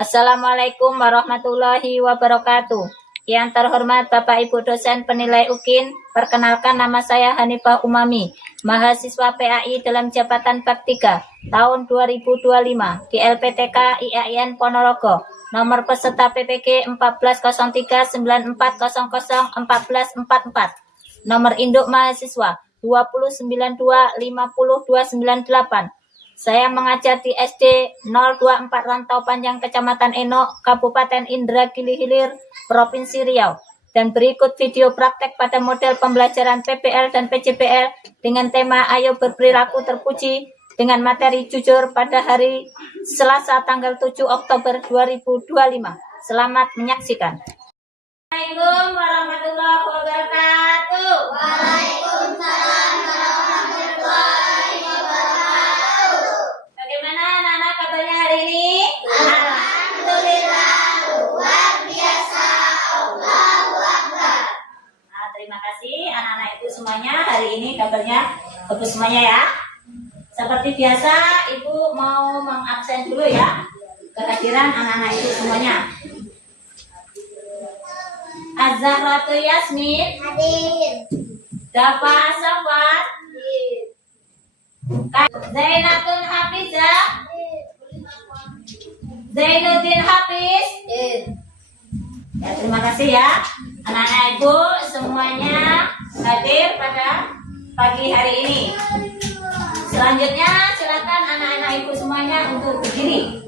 Assalamualaikum warahmatullahi wabarakatuh. Yang terhormat Bapak Ibu dosen penilai UKIN, perkenalkan nama saya Hanifah Umami, mahasiswa PAI dalam jabatan Bab 3 tahun 2025 di LPTK IAIN Ponorogo. Nomor peserta PPG 140394001444. Nomor induk mahasiswa 209250298. Saya mengajar di SD 024 Rantau Panjang, Kecamatan Enok, Kabupaten Indragiri Hilir, Provinsi Riau. Dan berikut video praktek pada model pembelajaran PPL dan PJPL dengan tema Ayo Berperilaku Terpuji dengan materi jujur pada hari Selasa tanggal 7 Oktober 2025. Selamat menyaksikan. Assalamualaikum warahmatullahi wabarakatuh. Waalaikumsalam warahmatullahi wabarakatuh. Bagaimana anak-anak kabarnya hari ini? Alhamdulillah, luar biasa. Allahu Akbar. Nah, terima kasih anak-anak ibu semuanya. Hari ini kabarnya bagus semuanya ya. Seperti biasa, ibu mau mengabsen dulu ya kehadiran anak-anak ibu semuanya. Az-Zahratu Yasmin, Hadir. Dafa Safwan, Zainatun Hafizah, Zainuddin Hafiz. Ya, terima kasih ya anak-anak ibu semuanya hadir pada pagi hari ini. Selanjutnya silakan anak-anak ibu semuanya untuk berdiri.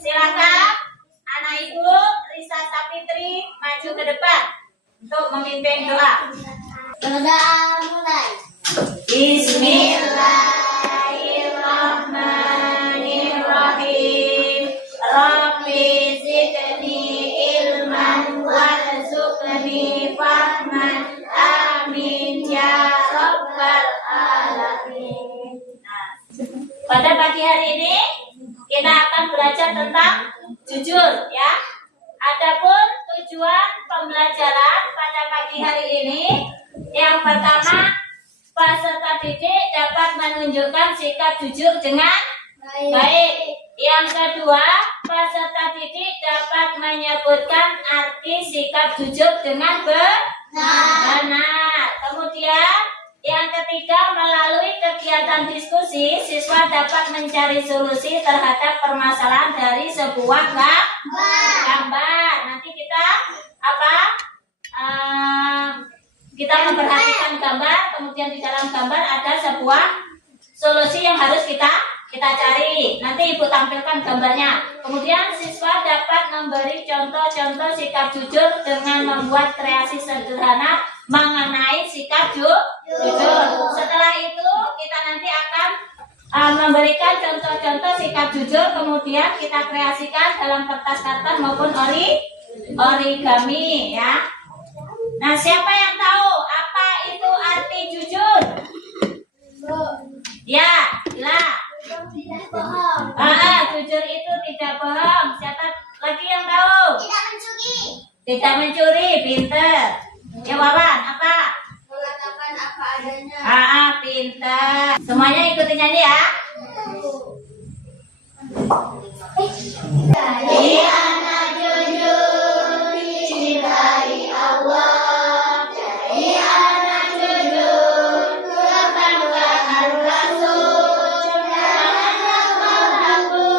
Silakan anak ibu Risa Sapitri maju ke depan untuk memimpin doa. Doa mulai. Bismillahirrahmanirrahim. Rabbi zidni ilman warzuqni fahman. Amin ya rabbal alamin. Nah, pada pagi hari ini kita akan belajar tentang jujur ya. Adapun tujuan pembelajaran pada pagi hari ini, yang pertama, peserta didik dapat menunjukkan sikap jujur dengan baik. Yang kedua, peserta didik dapat menyebutkan arti sikap jujur dengan benar. Kemudian yang ketiga, melalui kegiatan diskusi, siswa dapat mencari solusi terhadap permasalahan dari sebuah gambar. Nanti kita kita memperhatikan gambar, kemudian di dalam gambar ada sebuah solusi yang harus kita cari. Nanti ibu tampilkan gambarnya. Kemudian siswa dapat memberi contoh-contoh sikap jujur dengan membuat kreasi sederhana mengenai sikap jujur. Setelah itu kita nanti akan memberikan contoh-contoh sikap jujur, kemudian kita kreasikan dalam kertas karton maupun origami ya. Nah, siapa yang tahu apa itu arti jujur? Ya, lah. Jujur itu tidak bohong. Siapa lagi yang tahu? Tidak mencuri. Tidak mencuri, pinter. Ya, Wawan, apa? Mengatakan apa adanya. Pinter. Semuanya ikuti nyanyi ya. Jadi anak jujur dicintai Allah. Jadi anak jujur kebanggaan Rasul. Janganlah kau ragu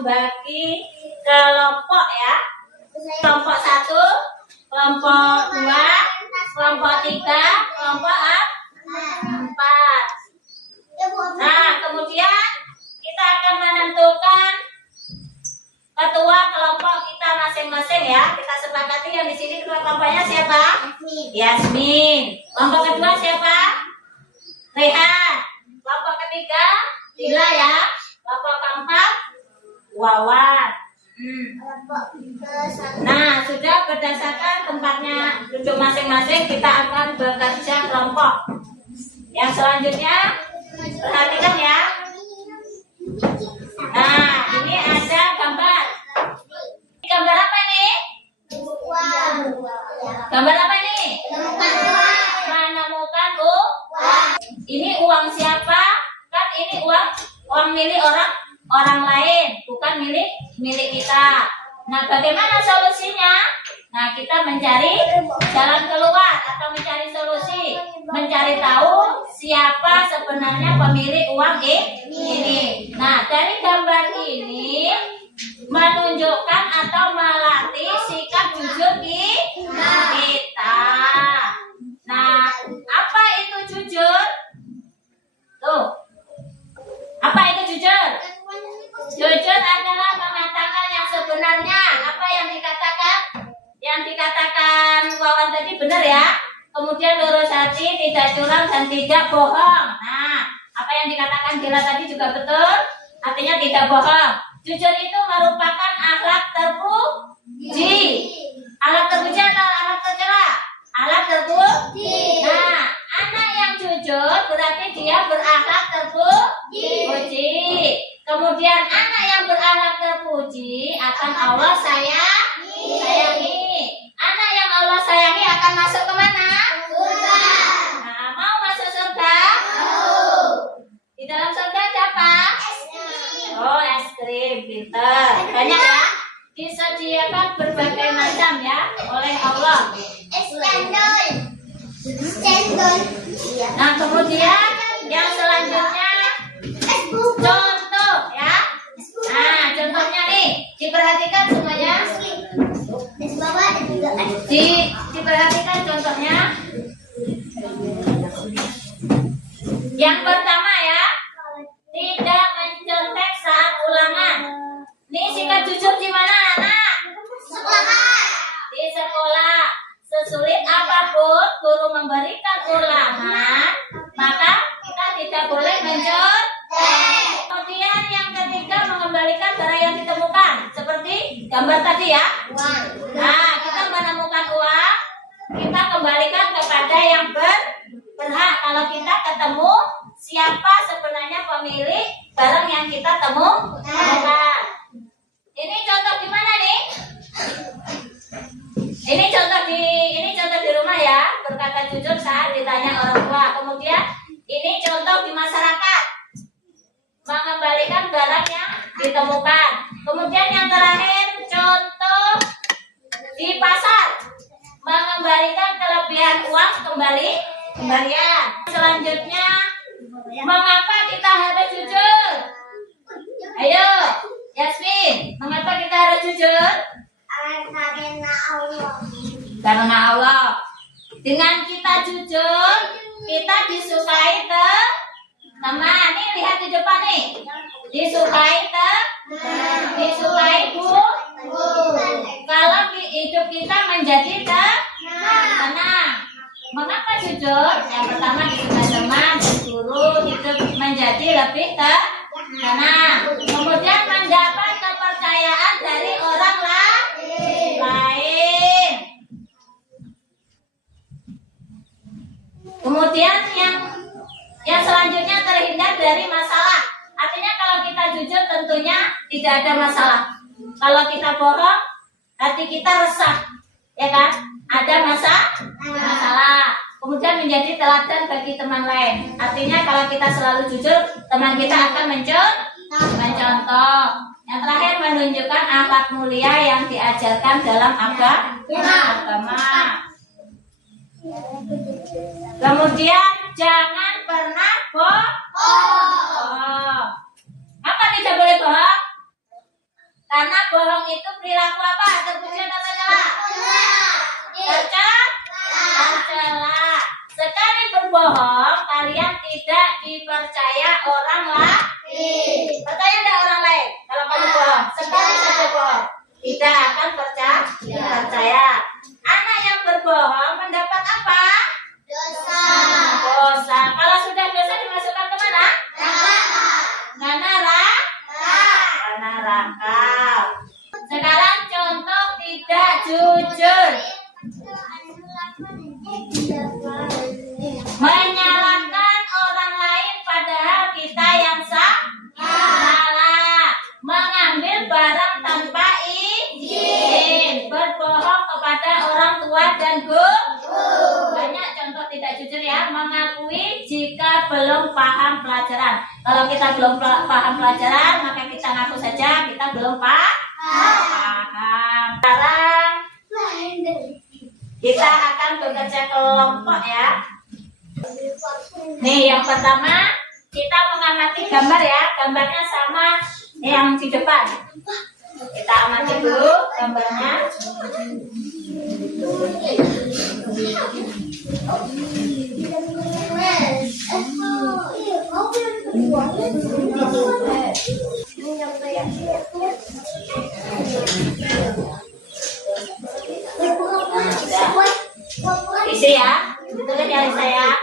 membagi kelompok ya. Kelompok 1, kelompok 2, kelompok 3, kelompok 4. Nah, kemudian kita akan menentukan ketua kelompok kita masing-masing ya. Kita sepakati yang di sini ketua kelompoknya siapa? Yasmin. Kelompok kedua siapa? Rehan. Kelompok ketiga Dila ya. Kelompok keempat Wawan. Nah, sudah berdasarkan tempatnya duduk masing-masing, kita akan bekerja kelompok. Yang selanjutnya perhatikan ya. Nah, ini ada gambar. Gambar apa nih? Gambar apa nih? Menemukan uang. Ini uang siapa? Kan ini uang milik orang lain, bukan milik kita. Nah, bagaimana solusinya? Nah, kita mencari jalan keluar atau mencari solusi, mencari tahu siapa sebenarnya pemilik uang ini. Nah, dari gambar ini menunjukkan atau melatih sikap jujur kita. Nah, apa itu jujur? Tuh, apa itu jujur? Jujur adalah mengatakan yang sebenarnya. Apa yang dikatakan? Yang dikatakan Wawan tadi benar ya. Kemudian lurus hati, tidak curang dan tidak bohong. Nah, apa yang dikatakan Dila tadi juga betul. Artinya tidak bohong. Jujur itu merupakan akhlak terpuji. Akhlak terpuji atau akhlak tercela? Akhlak terpuji. Nah, anak yang jujur berarti dia berakhlak terpuji. Kemudian anak yang berakhlak terpuji akan Allah sayangi. Anak yang Allah sayangi akan masuk kemana? Surga. Nah, mau masuk surga? Mau. Di dalam surga ada apa? Oh, es krim, pinter. Banyak ya? Disediakan berbagai macam ya oleh Allah. Nah, kemudian yang selanjutnya contoh ya. Nah, contohnya nih, diperhatikan semuanya. Diperhatikan contohnya. Yang pertama ya, tidak mencontek saat ulangan. Nih, sikap jujur di mana, anak? Di sekolah. Sesulit apapun guru memberikan ulangan, maka kita tidak boleh mencontek. Kemudian yang ketiga, mengembalikan barang yang ditemukan, seperti gambar tadi ya. Nah, kita menemukan uang, kita kembalikan kepada yang berhak. Kalau kita ketemu siapa sebenarnya pemilik barang yang kita temukan. Ini contoh di mana nih? Ini contoh di rumah ya, berkata jujur saat ditanya orang tua. Kemudian ini contoh di masyarakat, mengembalikan barang yang ditemukan. Kemudian yang terakhir contoh di pasar, mengembalikan kelebihan uang kembalian. Selanjutnya, mengapa kita harus jujur? Ayo, Yasmin, mengapa kita harus jujur? Karena Allah. Dengan kita jujur, kita disukai teman. Nih, lihat di depan nih. Disukai bu. Kalau hidup kita menjadi tenang. Mengapa jujur? Yang pertama, disukai teman dan guru, hidup menjadi lebih tenang. Kemudian mendapat kepercayaan dari orang lain. Kemudian yang selanjutnya, terhindar dari masalah. Artinya kalau kita jujur tentunya tidak ada masalah. Kalau kita bohong, hati kita resah, ya kan? Ada masalah. Kemudian menjadi teladan bagi teman lain. Artinya kalau kita selalu jujur, teman kita akan mencontoh. Yang terakhir, menunjukkan akhlak mulia yang diajarkan dalam agama. Kemudian jangan pernah bohong. Apa tidak boleh bohong? itu perilaku apa? Terpuji atau tercela? Tercela. Sekali berbohong, kalian tidak dipercaya orang lain. Percaya tidak orang lain? Kalau kamu bohong, sekali saja bohong, tidak akan percaya. Anak yang berbohong mendapat apa? Dosa. Kalau sudah dosa dimasukkan ke mana? Neraka. Sekarang contoh tidak jujur. Menyalahkan orang lain padahal kita yang salah. Mengambil barang tanpa izin. Berbohong kepada orang tua dan guru. Banyak contoh tidak jujur ya. Mengakui jika belum paham pelajaran. Kalau kita belum paham pelajaran, maka kita ngaku saja kita belum paham. Sekarang kita akan bekerja kelompok ya. Nih yang pertama kita mengamati gambar ya. Gambarnya sama yang di depan. Kita amati dulu gambarnya. Isi ya, ditulis dari saya.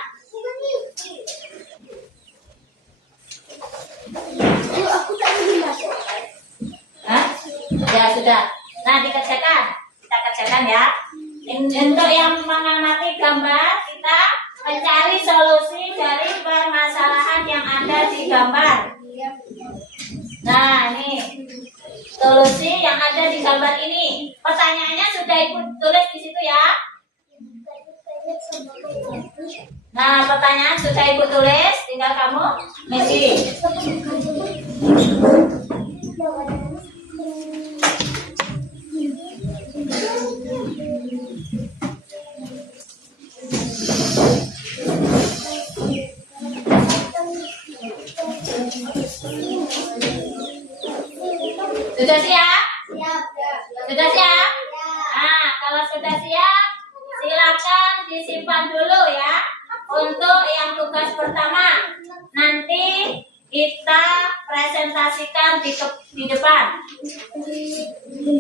Ya sudah. Nah dikerjakan, kita kerjakan ya. Untuk yang mengamati gambar, kita mencari solusi dari permasalahan yang ada di gambar. Nah ini solusi yang ada di gambar ini. Pertanyaannya sudah ibu tulis di situ ya. Nah pertanyaan sudah ibu tulis, tinggal kamu ngisi. Sudah siap? Sudah siap? Nah, kalau sudah siap, silakan disimpan dulu ya. Untuk yang tugas pertama, nanti kita presentasikan di depan.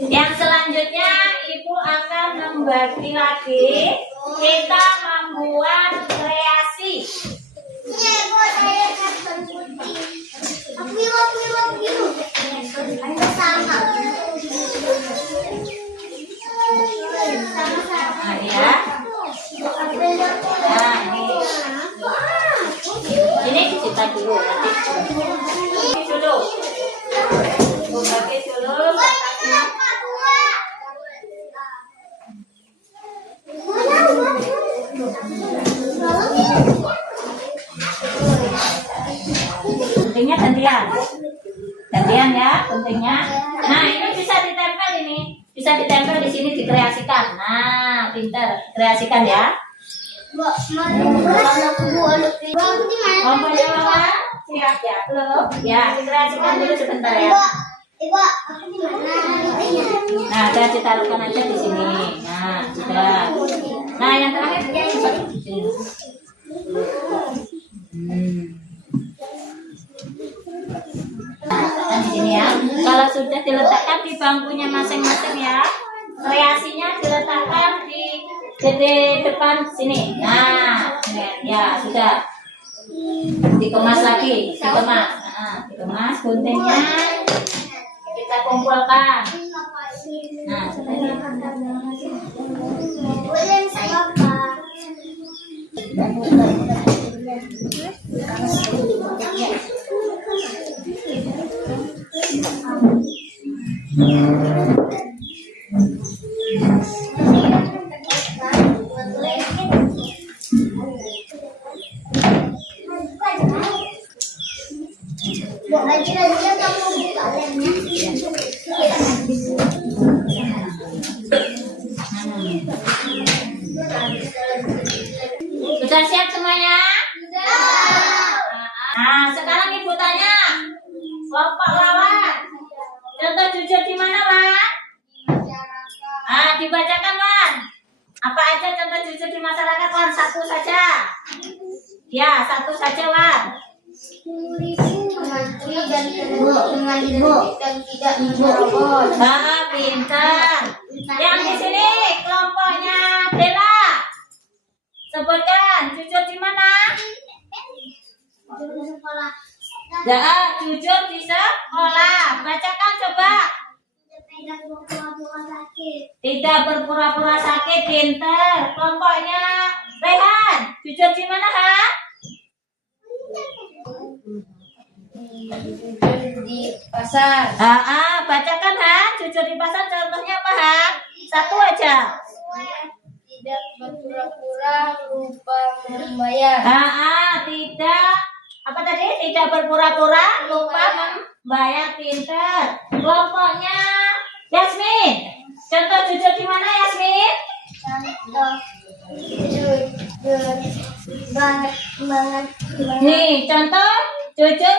Yang selanjutnya, Ibu akan membagi lagi. Kita membuat kreasi. Nah, ya. Nah, ini kita dulu nanti. Dulu. Bagi dulu. Pentingnya gantian ya, pentingnya. Nah ini bisa ditempel ini, bisa ditempel di sini dikreasikan. Nah pinter, kreasikan ya. Kompolnya apa? Siap ya, belum? Ya dikreasikan dulu sebentar ya. Nah udah ditaruhkan aja di sini. Nah sudah. Nah yang terakhir di sini. Nah, di sini ya. Kalau sudah diletakkan di bangkunya masing-masing ya, kreasinya diletakkan di depan sini. Nah, ya sudah. Dikemas lagi, dikemas. Nah, dikemas guntingnya. Kita kumpulkan. Nah, sudah siap semuanya? Nah, sekarang Ibu tanya, kelompok lawan. Contoh jujur di mana, Wan? jujur di masyarakat, Wan? Satu saja. Ya, satu saja, Wan. Mengantri dan dengan ibu dan tidak menyerobot. Pintar. Yang di sini kelompoknya Dela. Sebutkan jujur di mana? Jujur di sekolah. Bacakan coba. Tidak berpura-pura sakit. Pintar. Kelompoknya Rehan. Jujur di mana, Ha? Di pasar. Bacakan, Ha. Jujur di pasar contohnya apa, Ha? Satu aja. Tidak berpura-pura lupa membayar. Tidak. Apa tadi? Tidak berpura-pura lupa membayar. Pintar. Kelompoknya Yasmin. Contoh jujur di mana, Yasmin? Contoh jujur banget. Nih, contoh jujur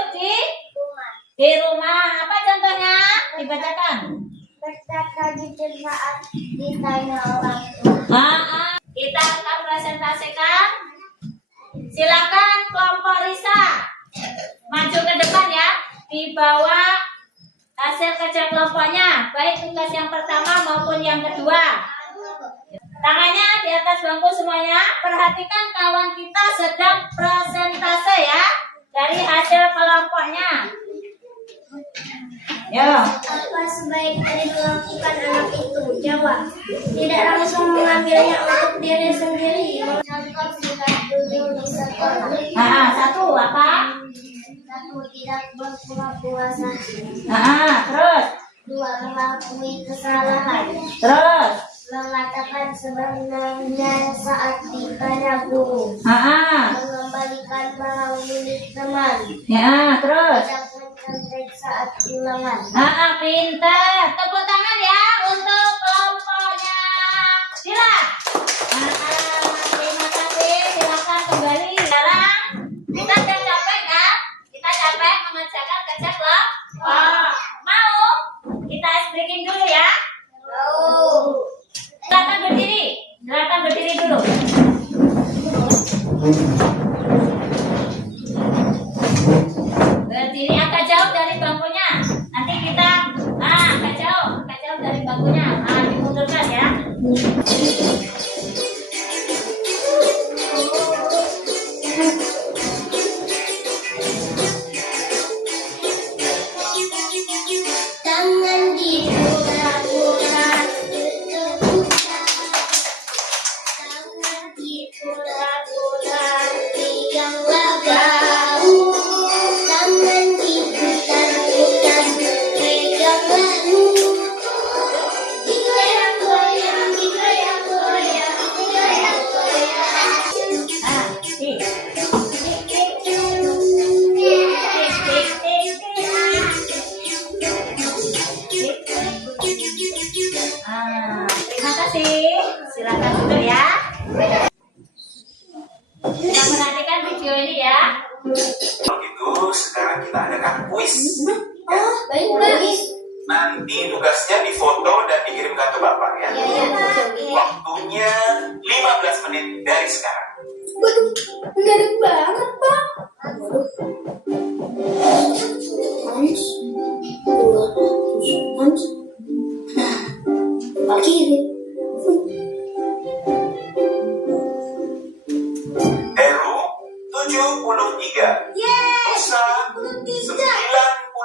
di rumah. Apa contohnya? Dibacakan. Berkata jujur saat ditanya orang tua. Kita akan presentasikan. Silakan kelompok Risa maju ke depan ya. Dibawa hasil kerja kelompoknya, baik tugas yang pertama maupun yang kedua. Tangannya di atas bangku semuanya. Perhatikan kawan kita sedang presentase ya dari hasil kelompoknya. Ya. Apa sebaiknya dilakukan anak itu? Jawab. Tidak langsung mengambilnya untuk diri sendiri. Contoh sudah duduk di sekolah. Satu apa? Satu, tidak berpura-pura sakit. Terus. Dua, mengakui kesalahan. Terus. Mengatakan sebenarnya saat ditanya guru. Mengembalikan barang milik teman. Terus. Tidak mencontek saat ulangan. Pintar. Tepuk tangan ya untuk kelompoknya. Sila. Terima kasih. Silakan kembali. Sekarang kita sudah capek kan? Kita capek mengerjakan kerja kelompok. Mau? Kita ice breaking dulu ya. Silakan berdiri. Silakan berdiri dulu. Berdiri agak jauh dari bangkunya. Nanti kita agak jauh dari bangkunya. Dimundurkan ya. Tangan dipura-pura, tangan dipura-pura, peganglah bahu. Tangan diputar-putar, peganglah digoyang-goyang, digoyang-goyang, digoyang-goyang. Terima kasih. Silakan duduk ya. Kita perhatikan video ini ya. Begitu, sekarang kita adakan kuis. Baik, baik. Nanti tugasnya difoto dan dikirimkan ke Bapak ya. Waktunya 15 menit dari sekarang. Waduh, menarik banget, Pak. Hans, 200 Hans. Pak kirim. Heru 73. Musa 95.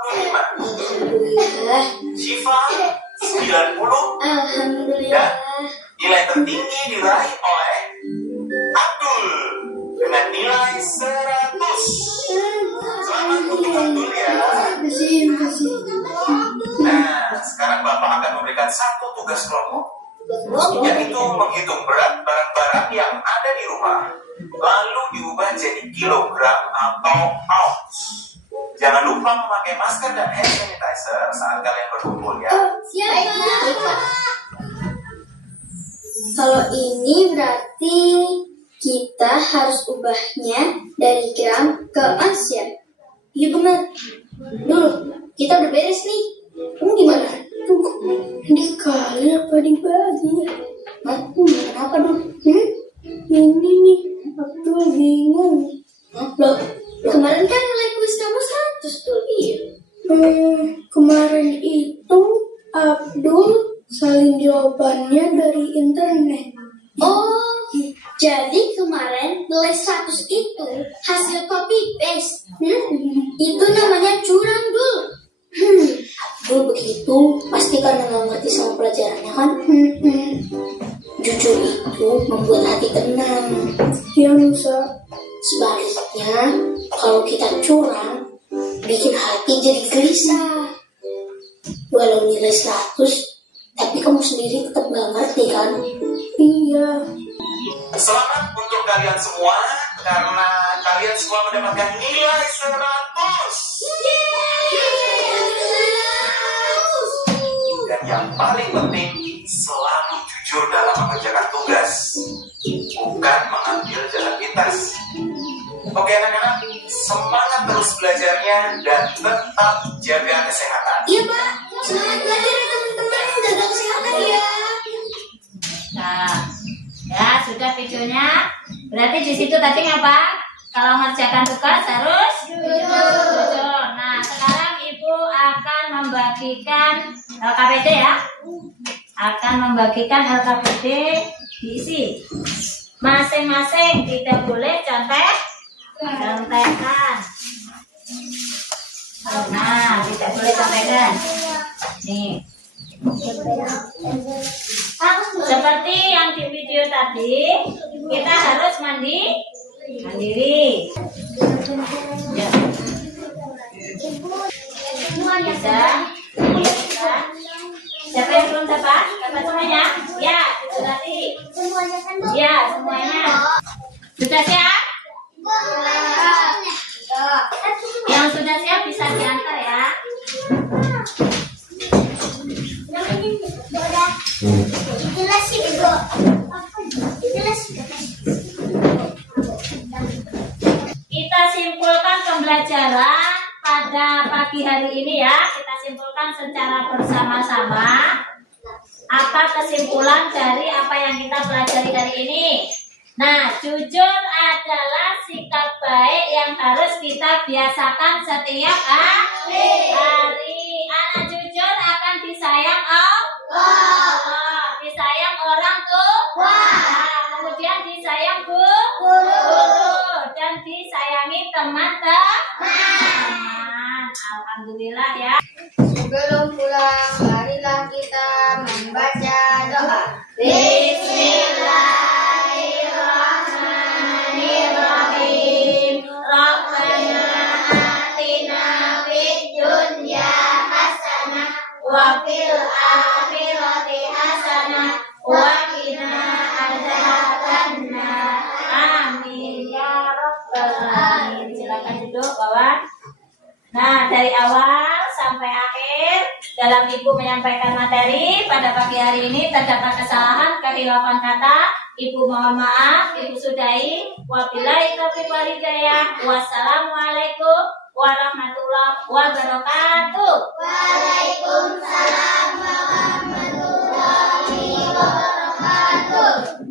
Alhamdulillah. Syifa 90. Alhamdulillah. Nilai tertinggi diraih oleh Abdul dengan nilai 100. Selamat untuk Abdul ya. Kasih. Nah, sekarang Bapak akan memberikan satu tugas kelompok, yaitu menghitung berat barang-barang yang ada di rumah, lalu diubah jadi kilogram atau ounce. Jangan lupa memakai masker dan hand sanitizer saat kalian berkumpul ya. Siap. Kalau ini berarti kita harus ubahnya dari gram ke ons ya? Iya benar. Dulu, kita udah beres nih. Kamu gimana? Dikali apa dibagi? Kenapa dulu? Abdul salin jawabannya dari internet. Oh, jadi kemarin nilai 100 itu hasil copy paste. Itu namanya curang, Dul. Dul begitu, pasti karena nggak ngerti sama pelajarannya kan? Jujur itu membuat hati tenang. Ya, Nusa. Sebaliknya, kalau kita curang, bikin hati jadi gelisah. Walau nilai 100, tapi kamu sendiri tetap nggak ngerti kan? Iya. Selamat untuk kalian semua karena kalian semua mendapatkan nilai 100. Dan yang paling penting, selalu jujur dalam mengerjakan tugas, bukan mengambil jalan pintas. Oke anak-anak, semangat terus belajarnya dan tetap jaga kesehatan. Iya, Pak. Semangat belajar ya, teman-teman. Jaga kesehatan ya. Nah, ya sudah videonya. Berarti di situ tadi apa? Kalau ngerjakan tugas harus jujur. Nah, sekarang Ibu akan membagikan LKPD ya. Akan membagikan LKPD diisi. Masing-masing tidak boleh contekan. Nah, tidak boleh contekan. Nih. Seperti yang di video tadi, kita harus mandiri. Ya. Bisa. Siapa yang belum dapat? Dapat semuanya? Ya, itu tadi. Ya, semuanya. Sudah siap? Yang sudah siap bisa diantar ya. Kita simpulkan pembelajaran pada pagi hari ini ya. Kita simpulkan secara bersama-sama. Apa kesimpulan dari apa yang kita pelajari hari ini? Nah, jujur adalah sikap baik yang harus kita biasakan setiap hari. Anak jujur akan disayang Allah, disayang orang tua, kemudian disayang guru, dan disayangi teman-teman. Alhamdulillah ya. Sebelum pulang, marilah kita membaca doa. Bismillahirrahmanirrahim. Rabbana atina fid dunya hasanah wa fil akhirati hasanah wa qina adzabannar. Amin ya rabbal alamin. Silakan duduk kawan. Nah, dari awal sampai akhir dalam Ibu menyampaikan materi pada pagi hari ini terdapat kesalahan, kehilafan kata. Ibu mohon maaf, Ibu sudahi. Wabillahi taufiq wal hidayah. Wassalamualaikum warahmatullahi wabarakatuh. Waalaikumsalam warahmatullahi wabarakatuh.